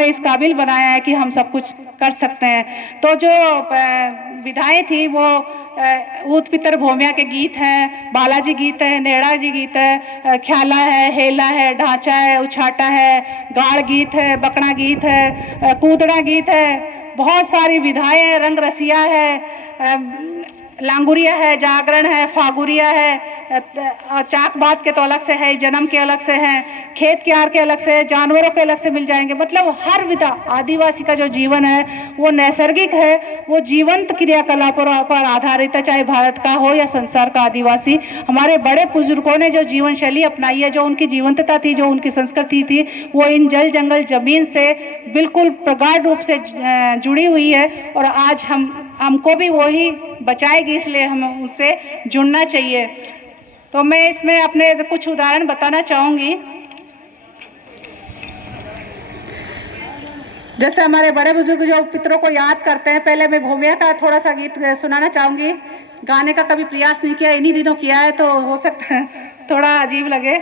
हमें इस काबिल बनाया है कि हम सब कुछ कर सकते हैं। तो जो विधाएं थी वो ऊत पितर भोमिया के गीत हैं, बालाजी गीत है, नेड़ा जी गीत है, ख्याला है, हेला है, ढांचा है, उछाटा है, गाड़ गीत है, बकड़ा गीत है, कूदड़ा गीत है, बहुत सारी विधाएं हैं, रंग रसिया है, लांगुरिया है, जागरण है, फागुरिया है, चाक बात के तो अलग से है, जन्म के अलग से हैं, खेत क्यार के अलग से, जानवरों के अलग से मिल जाएंगे। मतलब हर विधा आदिवासी का जो जीवन है वो नैसर्गिक है, वो जीवंत क्रियाकलापों पर आधारित है, चाहे भारत का हो या संसार का आदिवासी। हमारे बड़े बुजुर्गों ने जो जीवन शैली अपनाई है, जो उनकी जीवंतता थी, जो उनकी संस्कृति थी, वो इन जल जंगल जमीन से बिल्कुल प्रगाढ़ रूप से जुड़ी हुई है। और आज हमको भी वही बचाएगी, इसलिए हमें उससे जुड़ना चाहिए। तो मैं इसमें अपने कुछ उदाहरण बताना चाहूँगी। जैसे हमारे बड़े बुजुर्ग जो पितरों को याद करते हैं, पहले मैं भोमिया का थोड़ा सा गीत सुनाना चाहूँगी। गाने का कभी प्रयास नहीं किया, इन्हीं दिनों किया है, तो हो सकता है थोड़ा अजीब लगे।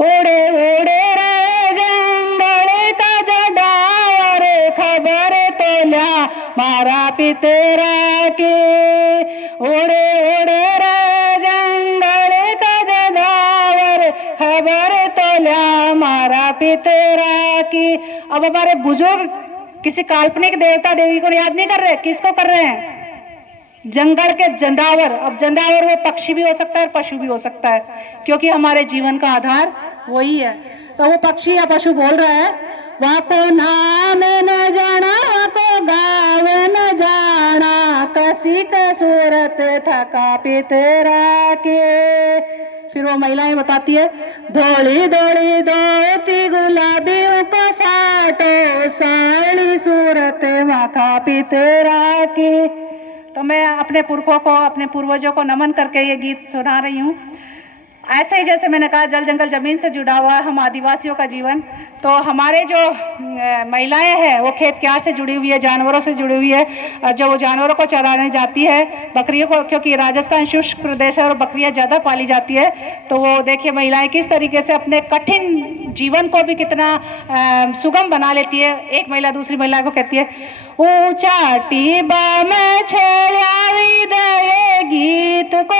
ओड़े ओड़े रे जंगल का जडावर, खबर तो ल्या मारा पितेरा के। ओड़े ओड़े रे जंगल का जडावर, खबर तो ल्या मारा पितेरा की। अब हमारे बुजुर्ग किसी काल्पनिक देवता देवी को याद नहीं कर रहे, किसको कर रहे हैं? जंगल के जंदावर। अब जंदावर वो पक्षी भी हो सकता है और पशु भी हो सकता है, क्योंकि हमारे जीवन का आधार वही है। तो वो पक्षी या पशु बोल रहा है, वहाँ को नाम न जाना, वहाँ को गाँव न जाना, कसी का सूरत थका पितेरा के। फिर वो महिलाएं बताती है, धोली धोली धोती गुलाबी को फाटो, साड़ी सूरत माखा पितेरा की। तो मैं अपने पुरखों को, अपने पूर्वजों को नमन करके ये गीत सुना रही हूँ। ऐसे ही जैसे मैंने कहा जल जंगल जमीन से जुड़ा हुआ है हम आदिवासियों का जीवन, तो हमारे जो महिलाएं हैं वो खेत क्यार से जुड़ी हुई है, जानवरों से जुड़ी हुई है। जो वो जानवरों को चराने जाती है, बकरियों को, क्योंकि राजस्थान शुष्क प्रदेश है और बकरियां ज़्यादा पाली जाती है, तो वो देखिए महिलाएं किस तरीके से अपने कठिन जीवन को भी कितना सुगम बना लेती है। एक महिला दूसरी महिला को कहती है, ऊंचा टीबा में छेड़ावी दे गीत को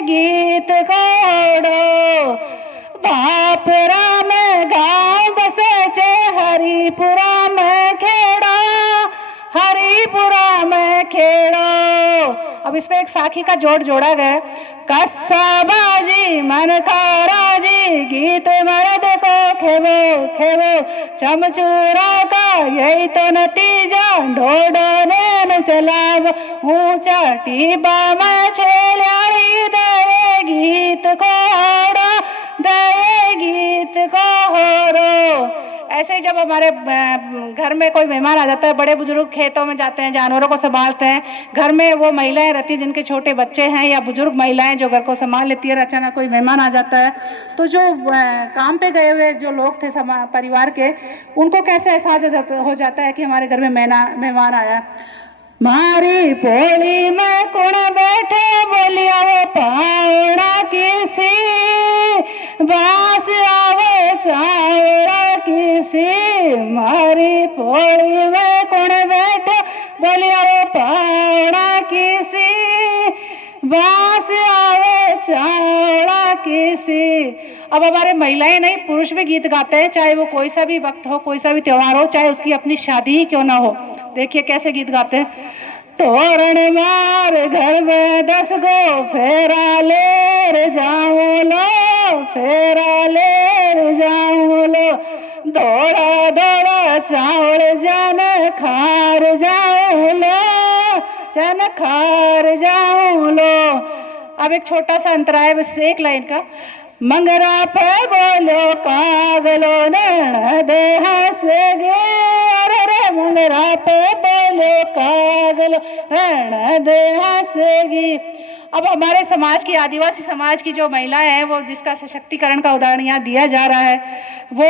गीत कोड़ो, बापरा में गाँव बसे चे, हरिपुरा में खेड़ो, हरिपुरा में खेड़ो। अब इसमें एक साखी का जोड़ जोड़ा गया, कस्सा बाजी मन खारा जी, गीत मर्द को खेवो खेवो, चमचूरा का यही तो नतीजा, ढोडो ने चलाव, ऊंचा टीबा में छेड़ारी दे गीत को होड़ो, दे गीत को होड़ो। ऐसे ही जब हमारे घर में कोई मेहमान आ जाता है, बड़े बुजुर्ग खेतों में जाते हैं, जानवरों को संभालते हैं, घर में वो महिलाएं रहती हैं जिनके छोटे बच्चे हैं, या बुजुर्ग महिलाएं जो घर को संभाल लेती है, अचानक कोई मेहमान आ जाता है, तो जो काम पे गए हुए जो लोग थे परिवार के, उनको कैसे एहसास हो जाता है कि हमारे घर में मेहमान आया। मारी पोली में कौन बैठे, बोलिया वो पावड़ा किसी, बास आवे चावड़ा किसी, मारी पोली में कौन बैठे, बोलिया वो पावड़ा किसी, बास आवे चावड़ा किसी। अब हमारे महिलाएं नहीं, पुरुष भी गीत गाते हैं, चाहे वो कोई सा भी वक्त हो, कोई सा भी त्योहार हो, चाहे उसकी अपनी शादी ही क्यों ना हो। देखिए कैसे गीत गाते हैं, तोरण मार घर में 10 गो फेरा ले जाऊं लो, फेरा ले जाऊं लो, दौड़ा दौड़ा चावल जन खार जाऊं लो, जन खार जाऊं लो। अब एक छोटा सा अंतरा है, बस एक लाइन का, मंगरा पे बोलो कागलो नैण दे हंस गे, अरे रे मंगरा पे बोलो कागलो नैण दे हंसेगी। अब हमारे समाज की, आदिवासी समाज की जो महिलाएं हैं, वो जिसका सशक्तिकरण का उदाहरण यहाँ दिया जा रहा है, वो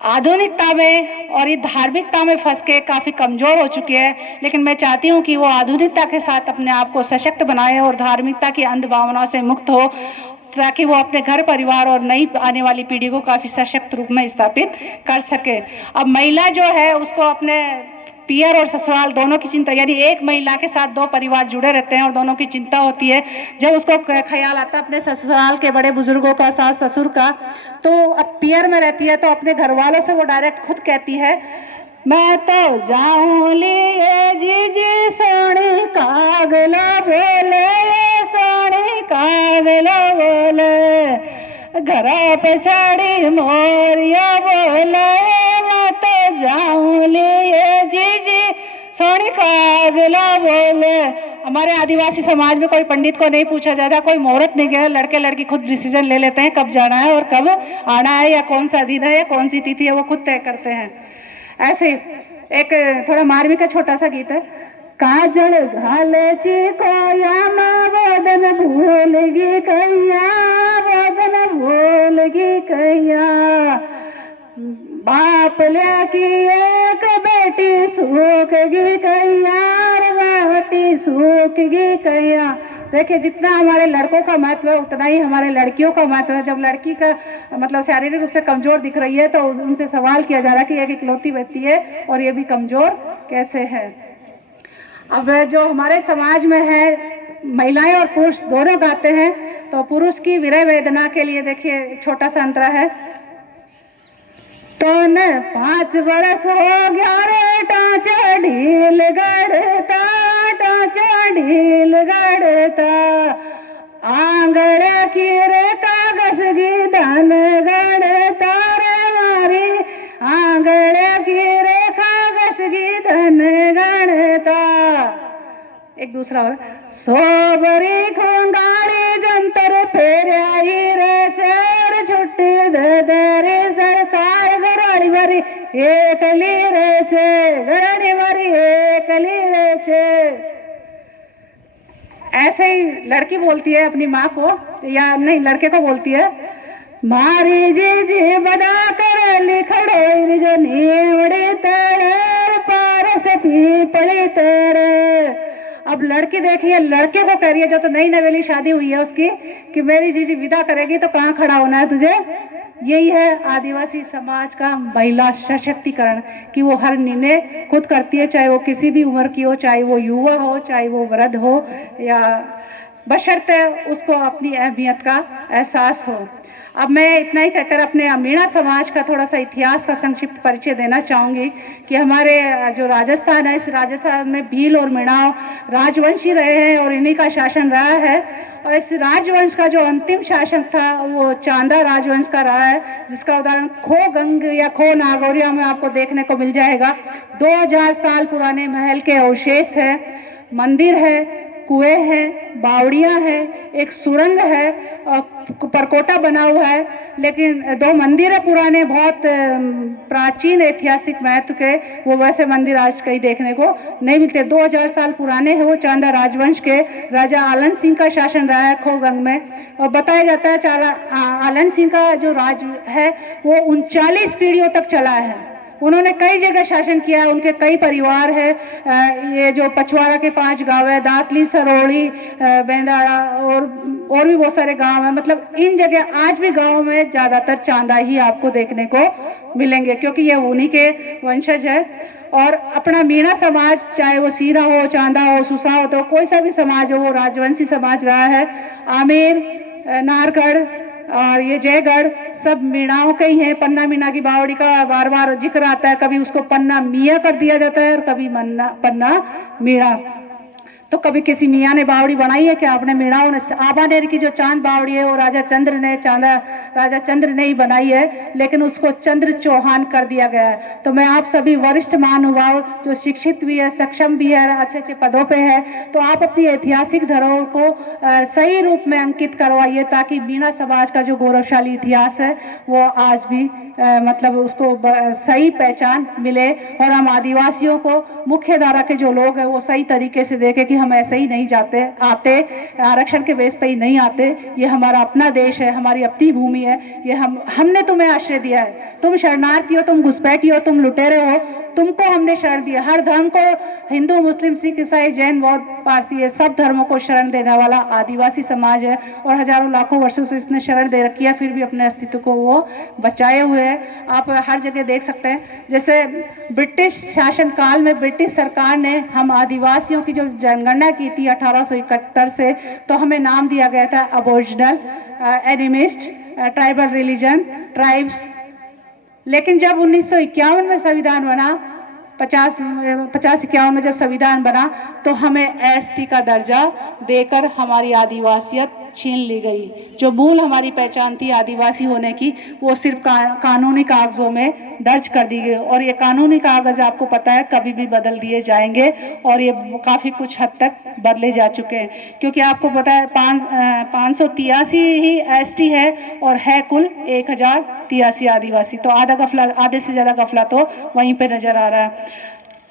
आधुनिकता में और ये धार्मिकता में फंस के काफ़ी कमज़ोर हो चुकी है। लेकिन मैं चाहती हूँ कि वो आधुनिकता के साथ अपने आप को सशक्त बनाए और धार्मिकता की अंध भावनाओं से मुक्त हो। ताकि वो अपने घर परिवार और नई आने वाली पीढ़ी को काफ़ी सशक्त रूप में स्थापित कर सके। अब महिला जो है उसको अपने पियर और ससुराल दोनों की चिंता, यानी एक महिला के साथ दो परिवार जुड़े रहते हैं और दोनों की चिंता होती है। जब उसको ख्याल आता है अपने ससुराल के बड़े बुजुर्गों का, सास ससुर का, तो अब पियर में रहती है तो अपने घर वालों से वो डायरेक्ट खुद कहती है, मैं तो जाऊं लिए जी सोनी कागला बोले, सोनी कागला बोले, घरा पे साड़ी मोरिया बोले, मैं तो जाऊं लिए जी सोनी कागला बोले। हमारे आदिवासी समाज में कोई पंडित को नहीं पूछा जाता, कोई मुहूर्त नहीं गया, लड़के लड़की खुद डिसीजन ले लेते हैं कब जाना है और कब आना है, या कौन सा दिन है या कौन सी तिथि है, वो खुद तय करते हैं। ऐसे एक थोड़ा मारवी का छोटा सा गीत है, काजल घालेची कोया वदन भूलगी कैया, वदन भूलगी कैया, बाप की एक बेटी सूखगी कैया, बेटी सूखगी कैया। देखिए जितना हमारे लड़कों का महत्व है उतना ही हमारे लड़कियों का महत्व है। जब लड़की का मतलब शारीरिक रूप से कमजोर दिख रही है तो उनसे सवाल किया जा रहा है कि एक इकलौती व्यक्ति है और ये भी कमजोर कैसे है। अब जो हमारे समाज में है महिलाएं और पुरुष दोनों गाते हैं, तो पुरुष की विरह वेदना के लिए देखिए एक छोटा सा अंतरा है, तो न 5 बरस हो गया रे टाँचा ढील गढ़ता, टाँचा ढील गढ़ता, आंगड़ की रे कागज की धन गढ़ता रे मारी, आंगड़ की रे कागज की धन गढ़ता। एक दूसरा और, सोबरी खुंगाड़ी जंतर फेराई रे चेर छुट्टी दे सरकार गराड़ी भरी एकली रे छे, गराड़ी भरी एकली रे छे। ऐसे ही लड़की बोलती है अपनी माँ को, या नहीं लड़के को बोलती है, मारी जी बना कर लिखड़े जो नीवड़ी तेरे पार से पीपली तेरे। अब लड़की देखिए लड़के को कह रही है जो तो नई नवेली शादी हुई है उसकी, कि मेरी जीजी विदा करेगी तो कहाँ खड़ा होना है तुझे। यही है आदिवासी समाज का महिला सशक्तिकरण, कि वो हर निर्णय खुद करती है, चाहे वो किसी भी उम्र की हो, चाहे वो युवा हो, चाहे वो वृद्ध हो, या बशर्ते उसको अपनी अहमियत का एहसास हो। अब मैं इतना ही कहकर अपने मीणा समाज का थोड़ा सा इतिहास का संक्षिप्त परिचय देना चाहूँगी कि हमारे जो राजस्थान है, इस राजस्थान में भील और मीणाओं राजवंशी रहे हैं और इन्हीं का शासन रहा है। और इस राजवंश का जो अंतिम शासक था वो चांदा राजवंश का रहा है, जिसका उदाहरण खो गंग या खो नागौरिया में आपको देखने को मिल जाएगा। 2000 साल पुराने महल के अवशेष है, मंदिर है, कुएं हैं, बावड़ियाँ हैं, एक सुरंग है और परकोटा बना हुआ है। लेकिन 2 मंदिर है पुराने, बहुत प्राचीन ऐतिहासिक महत्व के, वो वैसे मंदिर आज कहीं देखने को नहीं मिलते। 2000 साल पुराने हैं वो। चांदा राजवंश के राजा आलन सिंह का शासन रहा है खोगंग में, और बताया जाता है आलन सिंह का जो राज है वो 39 पीढ़ियों तक चला है। उन्होंने कई जगह शासन किया है, उनके कई परिवार है। ये जो पछवाड़ा के 5 गांव है, दांतली, सरोड़ी, बेंदाड़ा और भी बहुत सारे गांव हैं। मतलब इन जगह आज भी गांव में ज़्यादातर चांदा ही आपको देखने को मिलेंगे, क्योंकि ये उन्हीं के वंशज है। और अपना मीणा समाज, चाहे वो सीरा हो, चांदा हो, सुसा हो, तो कोई सा भी समाज हो, वो राजवंशी समाज रहा है। आमेर, नारगढ़ और ये जयगढ़ सब मीणाओं के ही हैं। पन्ना मीणा की बावड़ी का बार बार जिक्र आता है, कभी उसको पन्ना मियाँ कर दिया जाता है और कभी पन्ना मीणा। तो कभी किसी मियाँ ने बावड़ी बनाई है क्या? आपने मीणाओं ने, आबानेर की जो चांद बावड़ी है वो राजा चंद्र ने ही बनाई है, लेकिन उसको चंद्र चौहान कर दिया गया है। तो मैं आप सभी वरिष्ठ महानुभाव जो शिक्षित भी है, सक्षम भी है, अच्छे अच्छे पदों पे है, तो आप अपनी ऐतिहासिक धरोहर को सही रूप में अंकित करवाइए, ताकि मीणा समाज का जो गौरवशाली इतिहास है वो आज भी मतलब उसको सही पहचान मिले, और हम आदिवासियों को, मुख्य धारा के जो लोग हैं वो सही तरीके से देखें कि हम ऐसे ही नहीं आते, आरक्षण के बेस पे ही नहीं आते। ये हमारा अपना देश है, हमारी अपनी भूमि है, ये हमने तुम्हें आश्रय दिया है। तुम शरणार्थी हो, तुम घुसपैठी हो, तुम लुटेरे हो, तुमको हमने शरण दिया। हर धर्म को, हिंदू, मुस्लिम, सिख, ईसाई, जैन, बौद्ध, पारसी, ये सब धर्मों को शरण देने वाला आदिवासी समाज है और हजारों लाखों वर्षों से इसने शरण दे रखी है, फिर भी अपने अस्तित्व को वो बचाए हुए है। आप हर जगह देख सकते हैं, जैसे ब्रिटिश शासन काल में ब्रिटिश सरकार ने हम आदिवासियों की जो जनगणना की थी 1871 से, तो हमें नाम दिया गया था Aboriginal, animist, tribal religion, tribes. लेकिन जब 1951 में संविधान बना, 50-51 में जब संविधान बना, तो हमें एसटी का दर्जा देकर हमारी आदिवासियत छीन ली गई। जो मूल हमारी पहचान थी आदिवासी होने की, वो सिर्फ कानूनी कागजों में दर्ज कर दी गई। और ये कानूनी कागज आपको पता है कभी भी बदल दिए जाएंगे, और ये काफ़ी कुछ हद तक बदले जा चुके हैं, क्योंकि आपको पता है 583 ही एसटी है और है कुल 1083 आदिवासी। तो आधे से ज़्यादा गफला तो वहीं पे नज़र आ रहा है।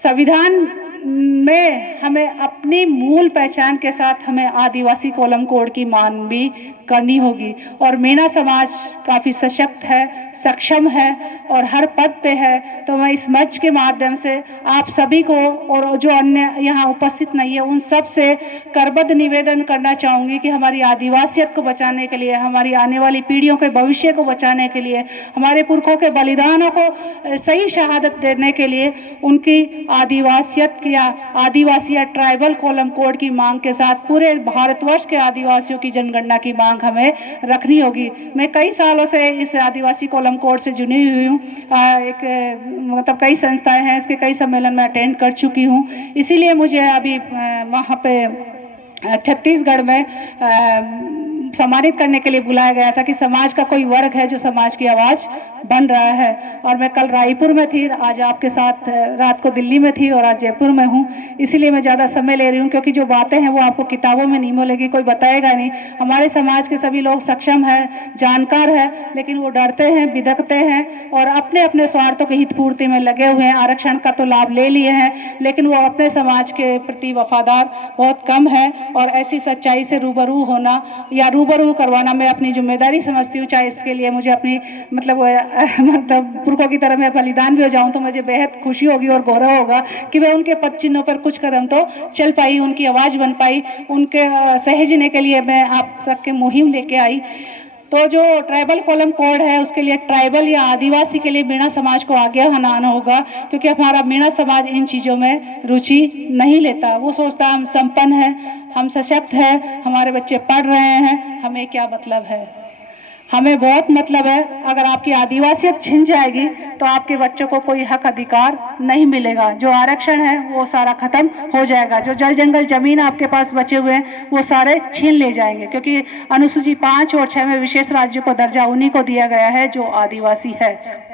संविधान में हमें अपनी मूल पहचान के साथ हमें आदिवासी कोलम कोड की मांग भी करनी होगी। और मीणा समाज काफ़ी सशक्त है, सक्षम है और हर पद पे है। तो मैं इस मंच के माध्यम से आप सभी को और जो अन्य यहाँ उपस्थित नहीं है उन सब से करबद्ध निवेदन करना चाहूँगी कि हमारी आदिवासियत को बचाने के लिए, हमारी आने वाली पीढ़ियों के भविष्य को बचाने के लिए, हमारे पुरखों के बलिदानों को सही शहादत देने के लिए उनकी आदिवासियत या आदिवासी या ट्राइबल कोलम कोड की मांग के साथ पूरे भारतवर्ष के आदिवासियों की जनगणना की मांग हमें रखनी होगी। मैं कई सालों से इस आदिवासी कोलम कोड से जुड़ी हुई हूँ। मतलब कई संस्थाएं हैं, इसके कई सम्मेलन में अटेंड कर चुकी हूँ। इसीलिए मुझे अभी वहाँ पे छत्तीसगढ़ में सम्मानित करने के लिए बुलाया गया था कि समाज का कोई वर्ग है जो समाज की आवाज़ बन रहा है। और मैं कल रायपुर में थी, आज आपके साथ रात को दिल्ली में थी और आज जयपुर में हूँ। इसीलिए मैं ज़्यादा समय ले रही हूँ, क्योंकि जो बातें हैं वो आपको किताबों में नहीं मिलेगी, कोई बताएगा नहीं। हमारे समाज के सभी लोग सक्षम हैं, जानकार हैं, लेकिन वो डरते हैं, बिदकते हैं और अपने अपने स्वार्थों की हित पूर्ति में लगे हुए हैं। आरक्षण का तो लाभ ले लिए हैं, लेकिन वो अपने समाज के प्रति वफादार बहुत कम है। और ऐसी सच्चाई से रूबरू होना या रूबरू करवाना मैं अपनी जिम्मेदारी समझती हूँ। चाहे इसके लिए मुझे अपनी मतलब पुरखों की तरह मैं बलिदान भी हो जाऊं तो मुझे बेहद खुशी होगी और गौरव होगा कि मैं उनके पद चिन्हों पर कुछ कदम तो चल पाई, उनकी आवाज़ बन पाई, उनके सहेजने के लिए मैं आप तक के मुहिम लेके आई। तो जो ट्राइबल कोलम कोड है उसके लिए ट्राइबल या आदिवासी के लिए मीणा समाज को आगे आना होगा, क्योंकि हमारा मीणा समाज इन चीज़ों में रुचि नहीं लेता। वो सोचता हम संपन्न हैं, हम सशक्त हैं, हमारे बच्चे पढ़ रहे हैं, हमें क्या मतलब है। हमें बहुत मतलब है। अगर आपकी आदिवासियत छिन जाएगी तो आपके बच्चों को कोई हक अधिकार नहीं मिलेगा। जो आरक्षण है वो सारा खत्म हो जाएगा। जो जल जंगल जमीन आपके पास बचे हुए हैं वो सारे छीन ले जाएंगे, क्योंकि अनुसूची 5 और 6 में विशेष राज्य को दर्जा उन्हीं को दिया गया है जो आदिवासी है।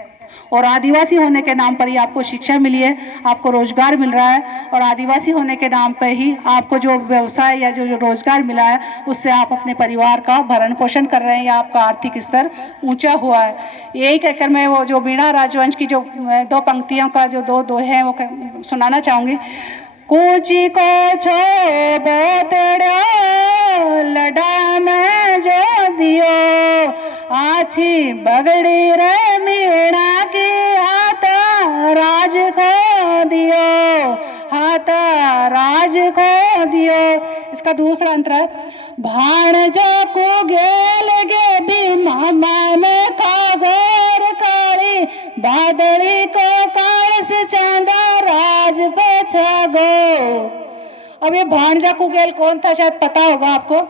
और आदिवासी होने के नाम पर ही आपको शिक्षा मिली है, आपको रोजगार मिल रहा है, और आदिवासी होने के नाम पर ही आपको जो व्यवसाय या जो रोजगार मिला है उससे आप अपने परिवार का भरण पोषण कर रहे हैं या आपका आर्थिक स्तर ऊंचा हुआ है। यही कहकर मैं वो जो मीणा राजवंश की जो 2 पंक्तियों का जो दो दोहे हैं वो सुनाना चाहूँगी। कूची को छो बोतड़ो लडा में जो दियो, आछी बगड़ी रे मीणा की हाथा राज खो दियो, हाथा राज खो दियो। इसका दूसरा अंतर है, भाण जो को गेल गे भी मामा में खागोर काली, बादली को काल से चांदा राज बचा गो। अब ये भाणजा कुगेल कौन था शायद पता होगा आपको।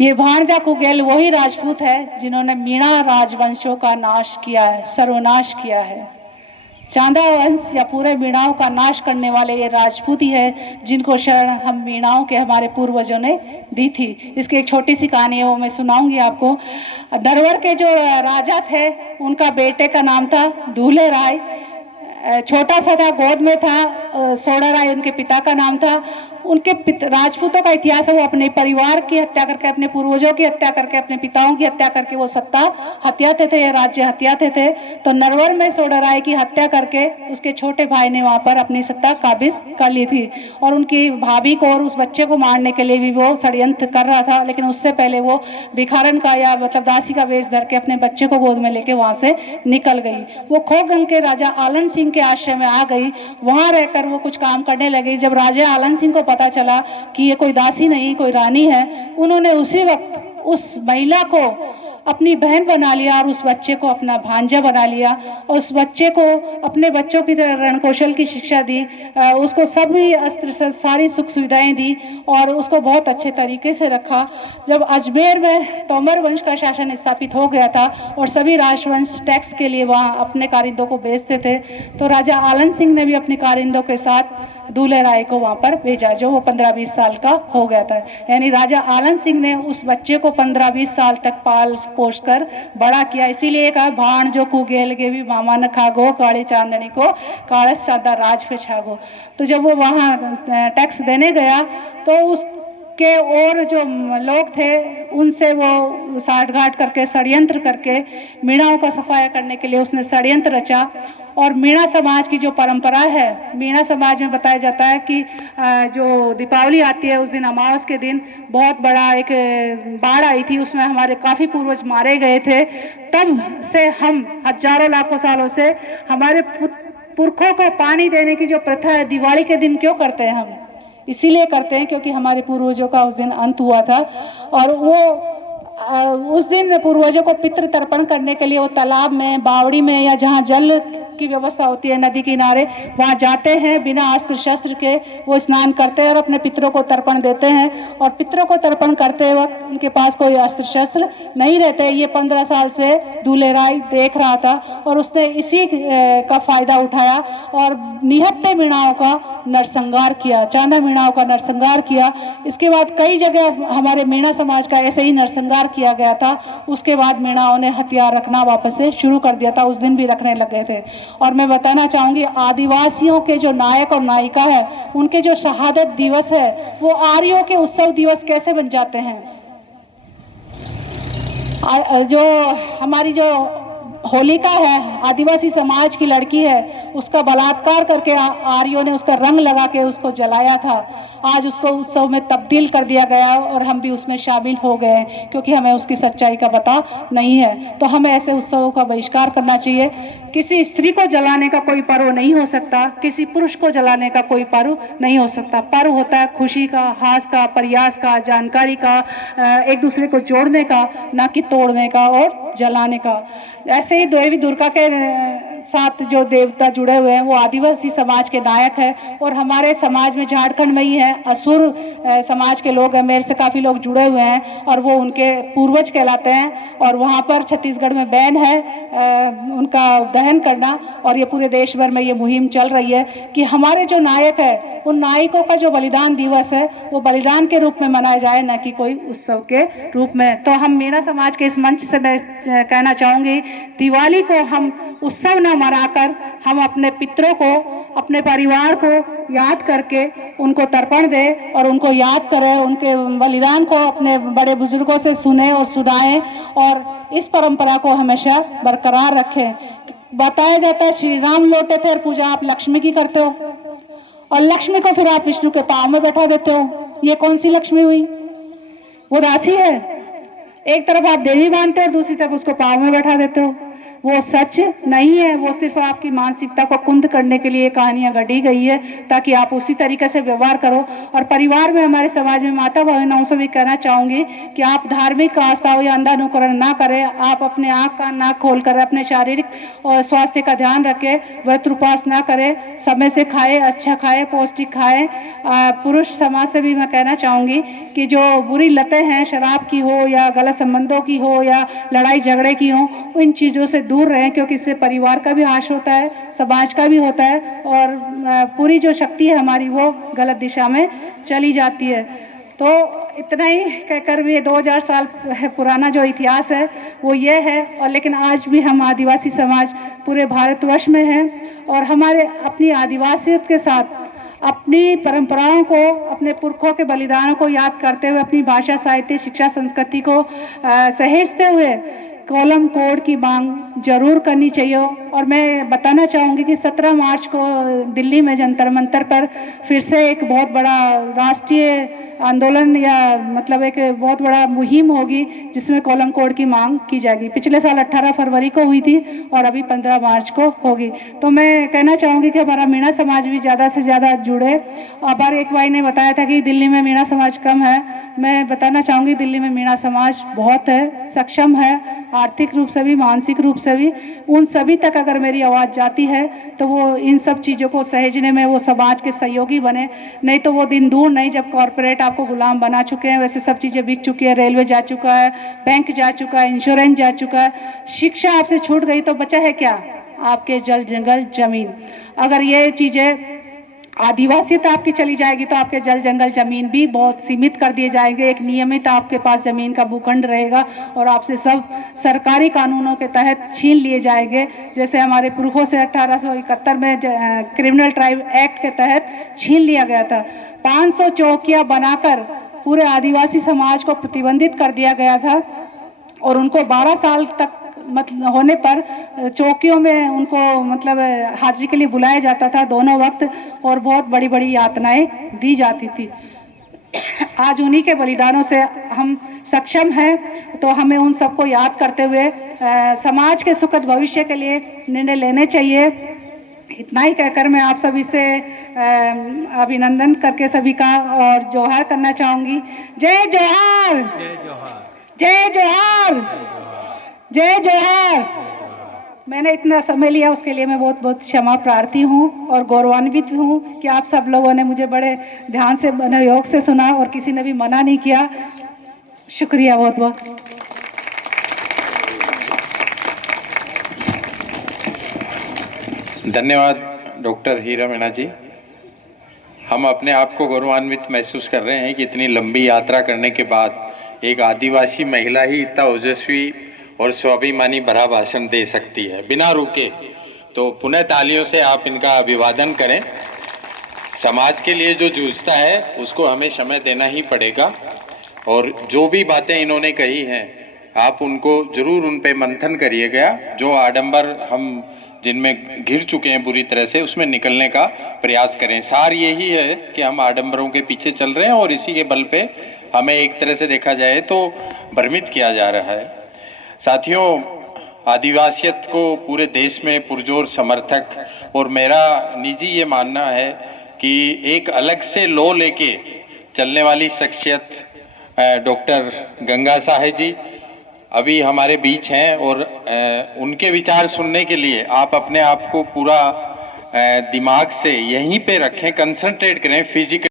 ये भाणजा कुगेल वही राजपूत है जिन्होंने मीणा राजवंशों का नाश किया है, सर्वनाश किया है। चांदा वंश या पूरे मीणाओं का नाश करने वाले ये राजपूत ही है जिनको शरण हम मीणाओं के हमारे पूर्वजों ने दी थी। इसकी एक छोटी सी कहानी है, वो मैं सुनाऊंगी आपको। दरवर के जो राजा थे उनका बेटे का नाम था दूल्हे राय। छोटा सा था, गोद में था सोडाराय उनके पिता का नाम था। उनके राजपूतों का इतिहास है, वो अपने परिवार की हत्या करके, अपने पूर्वजों की हत्या करके, अपने पिताओं की हत्या करके वो सत्ता हत्याते थे, राज्य हत्याते थे। तो नरवर में सोडाराय की हत्या करके उसके छोटे भाई ने वहाँ पर अपनी सत्ता काबिज कर ली थी, और उनकी भाभी को और उस बच्चे को मारने के लिए भी वो षड्यंत्र कर रहा था। लेकिन उससे पहले वो भिखारन का या मतलब दासी का वेश धर के अपने बच्चे को गोद में लेके वहाँ से निकल गई। वो खोगंग के राजा आलन सिंह के आश्रय में आ गई, वहाँ रहकर वो कुछ काम करने लगी। जब राजा आलन सिंह को पता चला कि ये कोई दासी नहीं कोई रानी है, उन्होंने उसी वक्त उस महिला को अपनी बहन बना लिया और उस बच्चे को अपना भांजा बना लिया, और उस बच्चे को अपने बच्चों की तरह रणकौशल की शिक्षा दी, उसको सभी अस्त्र सारी सुख सुविधाएं दी और उसको बहुत अच्छे तरीके से रखा। जब अजमेर में तोमर वंश का शासन स्थापित हो गया था और सभी राजवंश टैक्स के लिए वहाँ अपने कारिंदों को भेजते थे, तो राजा आलन सिंह ने भी अपने कारिंदों के साथ दूल्हे राय को वहाँ पर भेजा, जो वो 15-20 साल का हो गया था। यानी राजा आलन सिंह ने उस बच्चे को 15-20 साल तक पाल पोस कर बड़ा किया। इसीलिए कहा भाण जो कुगेल के भी मामा न खागो, काली चांदनी को काड़स सादा राज पे छागो। तो जब वो वहाँ टैक्स देने गया तो उसके और जो लोग थे उनसे वो साठ घाट करके षड्यंत्र करके मीणाओं का सफाया करने के लिए उसने षड्यंत्र रचा। और मीणा समाज की जो परंपरा है, मीणा समाज में बताया जाता है कि जो दीपावली आती है उस दिन अमावस के दिन बहुत बड़ा एक बाढ़ आई थी, उसमें हमारे काफ़ी पूर्वज मारे गए थे। तब से हम हजारों लाखों सालों से हमारे पुरखों को पानी देने की जो प्रथा है दिवाली के दिन क्यों करते हैं हम? इसीलिए करते हैं क्योंकि हमारे पूर्वजों का उस दिन अंत हुआ था, और वो उस दिन पूर्वजों को पितृ तर्पण करने के लिए वो तालाब में, बावड़ी में या जहाँ जल की व्यवस्था होती है नदी किनारे, वहाँ जाते हैं बिना अस्त्र शस्त्र के, वो स्नान करते हैं और अपने पितरों को तर्पण देते हैं। और पितरों को तर्पण करते वक्त उनके पास कोई अस्त्र शस्त्र नहीं रहते। ये 15 साल से दूल्हे राय देख रहा था और उसने इसी का फायदा उठाया और निहत्थे मीणाओं का नरसंहार किया, चांदा मीणाओं का नरसंहार किया। इसके बाद कई जगह हमारे मीणा समाज का ऐसे ही नरसंहार किया गया था। उसके बाद मीणाओं ने हथियार रखना वापस से शुरू कर दिया था, उस दिन भी रखने लग गए थे। और मैं बताना चाहूँगी आदिवासियों के जो नायक और नायिका है, उनके जो शहादत दिवस है वो आर्यों के उत्सव दिवस कैसे बन जाते हैं। जो हमारी जो होलिका है, आदिवासी समाज की लड़की है, उसका बलात्कार करके आर्यों ने उसका रंग लगा के उसको जलाया था। आज उसको उत्सव में तब्दील कर दिया गया और हम भी उसमें शामिल हो गए क्योंकि हमें उसकी सच्चाई का पता नहीं है। तो हमें ऐसे उत्सवों का बहिष्कार करना चाहिए। किसी स्त्री को जलाने का कोई पर्व नहीं हो सकता, किसी पुरुष को जलाने का कोई पर्व नहीं हो सकता। पर्व होता है खुशी का, हास का, प्रयास का, जानकारी का, एक दूसरे को जोड़ने का, ना कि तोड़ने का और जलाने का। ऐसे ही देवी दुर्गा के साथ जो देवता जुड़े हुए हैं वो आदिवासी समाज के नायक है और हमारे समाज में झारखंड में ही है असुर समाज के लोग हैं। मेरे से काफ़ी लोग जुड़े हुए हैं और वो उनके पूर्वज कहलाते हैं। और वहाँ पर छत्तीसगढ़ में बैन है उनका दहन करना, और ये पूरे देश भर में ये मुहिम चल रही है कि हमारे जो नायक है उन नायकों का जो बलिदान दिवस है वो बलिदान के रूप में मनाया जाए, न कि कोई उत्सव के रूप में। तो हम मीणा समाज के इस मंच से मैं कहना चाहूँगी, दिवाली को हम उत्सव न मनाकर हम अपने पितरों को, अपने परिवार को याद करके उनको तर्पण दें और उनको याद करें, उनके बलिदान को अपने बड़े बुजुर्गों से सुने और सुनाएं और इस परंपरा को हमेशा बरकरार रखें। बताया जाता है श्री राम लौटे थे और पूजा आप लक्ष्मी की करते हो और लक्ष्मी को फिर आप विष्णु के पाँव में बैठा देते हो। ये कौन सी लक्ष्मी हुई? वो राशि है। एक तरफ आप देवी मानते हो और दूसरी तरफ उसको पाँव में बैठा देते हो। वो सच नहीं है, वो सिर्फ आपकी मानसिकता को कुंद करने के लिए कहानियाँ गढ़ी गई है ताकि आप उसी तरीके से व्यवहार करो। और परिवार में, हमारे समाज में माता बहनों से भी कहना चाहूँगी कि आप धार्मिक आस्था हो या अंधानुकरण ना करें। आप अपने आँख का नाक खोल कर अपने शारीरिक और स्वास्थ्य का ध्यान रखें, व्रत उपवास ना करें, समय से खाएं, अच्छा खाएं, पौष्टिक खाएं। पुरुष समाज से भी मैं कहना चाहूँगी कि जो बुरी लतें हैं, शराब की हो या गलत संबंधों की हो या लड़ाई झगड़े की हो, इन चीज़ों से दूर रहें क्योंकि इससे परिवार का भी नाश होता है, समाज का भी होता है और पूरी जो शक्ति है हमारी वो गलत दिशा में चली जाती है। तो इतना ही कहकर भी 2000 साल पुराना जो इतिहास है वो ये है। और लेकिन आज भी हम आदिवासी समाज पूरे भारतवर्ष में हैं और हमारे अपनी आदिवासियत के साथ अपनी परंपराओं को, अपने पुरखों के बलिदानों को याद करते हुए, अपनी भाषा, साहित्य, शिक्षा, संस्कृति को सहेजते हुए कॉलम कोड की मांग जरूर करनी चाहिए। और मैं बताना चाहूँगी कि 17 मार्च को दिल्ली में जंतर मंतर पर फिर से एक बहुत बड़ा राष्ट्रीय आंदोलन या मतलब एक बहुत बड़ा मुहिम होगी, जिसमें कॉलम कोड की मांग की जाएगी। पिछले साल 18 फरवरी को हुई थी और अभी 15 मार्च को होगी। तो मैं कहना चाहूँगी कि हमारा मीणा समाज भी ज़्यादा से ज़्यादा जुड़े। अब एक भाई ने बताया था कि दिल्ली में मीणा समाज कम है। मैं बताना चाहूँगी दिल्ली में मीणा समाज बहुत है, सक्षम है, आर्थिक रूप से भी, मानसिक रूप से भी। उन सभी तक अगर मेरी आवाज़ जाती है तो वो इन सब चीज़ों को सहेजने में वो समाज के सहयोगी बने। नहीं तो वो दिन दूर नहीं जब कॉरपोरेट आपको गुलाम बना चुके हैं। वैसे सब चीज़ें बिक चुकी है, रेलवे जा चुका है, बैंक जा चुका है, इंश्योरेंस जा चुका है, शिक्षा आपसे छूट गई तो बचा है क्या? आपके जल जंगल जमीन। अगर ये चीज़ें आदिवासियत आपकी चली जाएगी तो आपके जल जंगल जमीन भी बहुत सीमित कर दिए जाएंगे। एक नियमित आपके पास जमीन का भूखंड रहेगा और आपसे सब सरकारी कानूनों के तहत छीन लिए जाएंगे। जैसे हमारे पुरखों से 1871 में क्रिमिनल ट्राइब एक्ट के तहत छीन लिया गया था। 500 चौकियां बनाकर पूरे आदिवासी समाज को प्रतिबंधित कर दिया गया था और उनको 12 साल तक मतलब होने पर चौकियों में उनको मतलब हाजिरी के लिए बुलाया जाता था दोनों वक्त, और बहुत बड़ी बड़ी यातनाएं दी जाती थी। आज उन्हीं के बलिदानों से हम सक्षम हैं, तो हमें उन सबको याद करते हुए समाज के सुखद भविष्य के लिए निर्णय लेने चाहिए। इतना ही कहकर मैं आप सभी से अभिनंदन करके सभी का और जोहार करना चाहूँगी। जय जोहार, जय जोहार, जय जोहार, जय जोहार। मैंने इतना समय लिया उसके लिए मैं बहुत बहुत क्षमा प्रार्थी हूँ और गौरवान्वित हूँ कि आप सब लोगों ने मुझे बड़े ध्यान से, मनोयोग से सुना और किसी ने भी मना नहीं किया। शुक्रिया बहुत बहुत। धन्यवाद डॉक्टर हीरा मीणा जी। हम अपने आप को गौरवान्वित महसूस कर रहे हैं कि इतनी लंबी यात्रा करने के बाद एक आदिवासी महिला ही इतना ओजस्वी और स्वाभिमानी भरा भाषण दे सकती है बिना रुके। तो पुनः तालियों से आप इनका अभिवादन करें। समाज के लिए जो जूझता है उसको हमें समय देना ही पड़ेगा, और जो भी बातें इन्होंने कही हैं आप उनको जरूर उन पे मंथन करिएगा। जो आडंबर हम जिनमें घिर चुके हैं बुरी तरह से, उसमें निकलने का प्रयास करें। सार यही है कि हम आडंबरों के पीछे चल रहे हैं और इसी के बल पे हमें एक तरह से देखा जाए तो भ्रमित किया जा रहा है। साथियों, आदिवासियत को पूरे देश में पुरजोर समर्थक, और मेरा निजी ये मानना है कि एक अलग से लॉ लेके चलने वाली शख्सियत डॉक्टर गंगा साहे जी अभी हमारे बीच हैं, और उनके विचार सुनने के लिए आप अपने आप को पूरा दिमाग से यहीं पे रखें, कंसंट्रेट करें फिजिकल